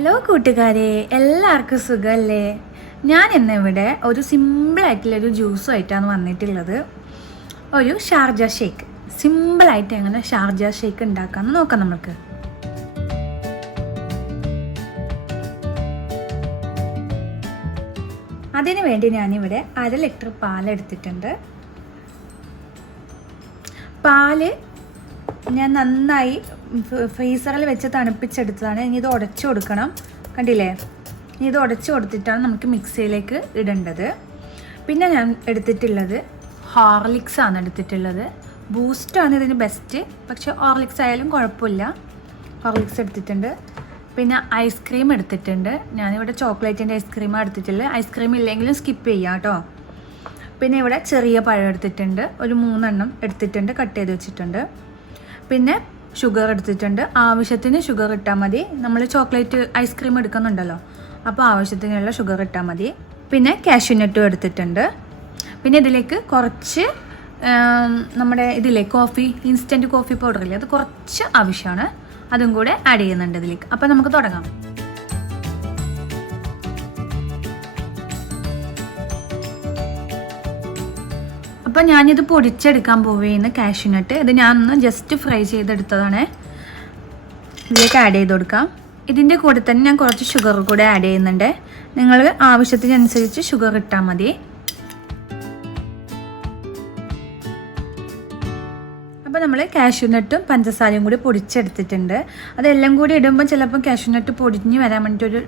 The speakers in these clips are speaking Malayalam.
ഹലോ കൂട്ടുകാരെ, എല്ലാവർക്കും സുഖമല്ലേ? ഞാൻ ഇന്നിവിടെ ഒരു സിമ്പിളായിട്ടുള്ളൊരു ജ്യൂസുമായിട്ടാണ് വന്നിട്ടുള്ളത്. ഒരു ഷാർജ ഷേക്ക്. സിമ്പിളായിട്ട് എങ്ങനെ ഷാർജ ഷേക്ക് ഉണ്ടാക്കാമെന്ന് നോക്കാം നമുക്ക്. അതിനു വേണ്ടി ഞാനിവിടെ 1/2 ലിറ്റർ പാലെടുത്തിട്ടുണ്ട്. പാല് ഞാൻ നന്നായി ഫ്രീസറിൽ വെച്ച് തണുപ്പിച്ചെടുത്തതാണ്. ഇനി ഇത് ഉടച്ചു കൊടുക്കണം. കണ്ടില്ലേ? ഇനി ഇത് ഉടച്ചു കൊടുത്തിട്ടാണ് നമുക്ക് മിക്സിയിലേക്ക് ഇടേണ്ടത്. പിന്നെ ഞാൻ എടുത്തിട്ടുള്ളത് ഹോർലിക്സ് ആണ് എടുത്തിട്ടുള്ളത്. ബൂസ്റ്റാണ് ഇതിന് ബെസ്റ്റ്, പക്ഷെ ഹോർലിക്സ് ആയാലും കുഴപ്പമില്ല. ഹോർലിക്സ് എടുത്തിട്ടുണ്ട്. പിന്നെ ഐസ്ക്രീം എടുത്തിട്ടുണ്ട്. ഞാനിവിടെ ചോക്ലേറ്റിൻ്റെ ഐസ്ക്രീമാണ് എടുത്തിട്ടുള്ളത്. ഐസ്ക്രീം ഇല്ലെങ്കിലും സ്കിപ്പ് ചെയ്യാം കേട്ടോ. പിന്നെ ഇവിടെ ചെറിയ പഴം എടുത്തിട്ടുണ്ട്. ഒരു 3 എണ്ണം എടുത്തിട്ടുണ്ട്, കട്ട് ചെയ്ത് വെച്ചിട്ടുണ്ട്. പിന്നെ ഷുഗർ എടുത്തിട്ടുണ്ട്. ആവശ്യത്തിന് ഷുഗർ ഇട്ടാൽ മതി. നമ്മൾ ചോക്ലേറ്റ് ഐസ്ക്രീം എടുക്കുന്നുണ്ടല്ലോ, അപ്പോൾ ആവശ്യത്തിനുള്ള ഷുഗർ ഇട്ടാൽ മതി. പിന്നെ കാഷ്യൂ നട്ടും എടുത്തിട്ടുണ്ട്. പിന്നെ ഇതിലേക്ക് കുറച്ച് നമ്മുടെ കോഫി, ഇൻസ്റ്റൻറ്റ് കോഫി പൗഡറില്ലേ, അത് കുറച്ച് ആവശ്യമാണ്. അതും കൂടെ ആഡ് ചെയ്യുന്നുണ്ട് ഇതിലേക്ക്. അപ്പോൾ നമുക്ക് തുടങ്ങാം. അപ്പോൾ ഞാനിത് പൊടിച്ചെടുക്കാൻ പോവുകയാണ് കാഷ്യൂ നട്ട്. ഇത് ഞാനൊന്ന് ജസ്റ്റ് ഫ്രൈ ചെയ്തെടുത്തതാണ്. ഇതിലേക്ക് ആഡ് ചെയ്ത് കൊടുക്കാം. ഇതിൻ്റെ കൂടെ തന്നെ ഞാൻ കുറച്ച് ഷുഗർ കൂടെ ആഡ് ചെയ്യുന്നുണ്ട്. നിങ്ങൾ ആവശ്യത്തിനനുസരിച്ച് ഷുഗർ ഇട്ടാൽ മതി. അപ്പോൾ നമ്മൾ കാഷ്യൂ നട്ടും പഞ്ചസാരയും കൂടി പൊടിച്ചെടുത്തിട്ടുണ്ട്. അതെല്ലാം കൂടി ഇടുമ്പോൾ ചിലപ്പോൾ കാഷ്യൂ നട്ട് പൊടിഞ്ഞ് വരാൻ വേണ്ടിയിട്ടൊരു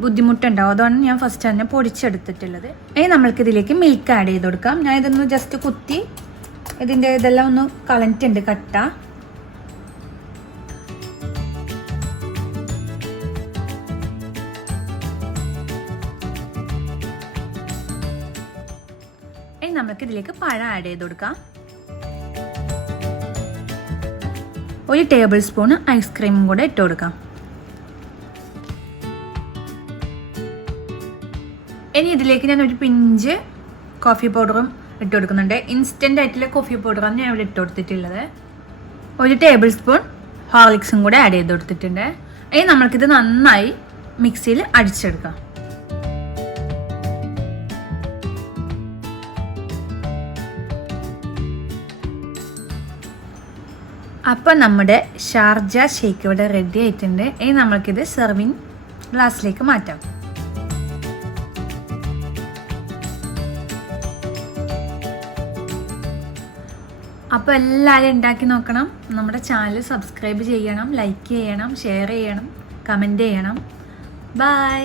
ബുദ്ധിമുട്ടുണ്ടാവും. അതാണ് ഞാൻ ഫസ്റ്റ് തന്നെ പൊടിച്ചെടുത്തിട്ടുള്ളത്. ഇനി നമ്മൾക്കിതിലേക്ക് മിൽക്ക് ആഡ് ചെയ്ത് കൊടുക്കാം. ഞാൻ ഇതൊന്ന് ജസ്റ്റ് കുത്തി ഇതിൻ്റെ ഇതെല്ലാം ഒന്ന് കളഞ്ഞിട്ടുണ്ട്, കട്ട. ഇനി നമ്മൾക്കിതിലേക്ക് പഴം ആഡ് ചെയ്ത് കൊടുക്കാം. 1 ടേബിൾ സ്പൂൺ ഐസ്ക്രീമും കൂടെ ഇട്ട് കൊടുക്കാം. ഇനി ഇതിലേക്ക് ഞാൻ ഒരു പിഞ്ച് കോഫി പൗഡറും ഇട്ട് കൊടുക്കുന്നുണ്ട്. ഇൻസ്റ്റൻ്റ് ആയിട്ടുള്ള കോഫി പൗഡറാണ് ഞാൻ ഇവിടെ ഇട്ട് കൊടുത്തിട്ടുള്ളത്. 1 ടേബിൾ സ്പൂൺ ഹോർലിക്സും കൂടെ ആഡ് ചെയ്ത് കൊടുത്തിട്ടുണ്ട്. ഇനി നമ്മൾക്കിത് നന്നായി മിക്സിയിൽ അടിച്ചെടുക്കാം. അപ്പം നമ്മുടെ ഷാർജ ഷേക്ക് ഇവിടെ റെഡി ആയിട്ടുണ്ട്. ഇനി നമ്മൾക്കിത് സെർവിങ് ഗ്ലാസ്സിലേക്ക് മാറ്റാം. അപ്പോൾ എല്ലാവരും ഉണ്ടാക്കി നോക്കണം. നമ്മുടെ ചാനൽ സബ്സ്ക്രൈബ് ചെയ്യണം, ലൈക്ക് ചെയ്യണം, ഷെയർ ചെയ്യണം, കമൻറ്റ് ചെയ്യണം. ബൈ.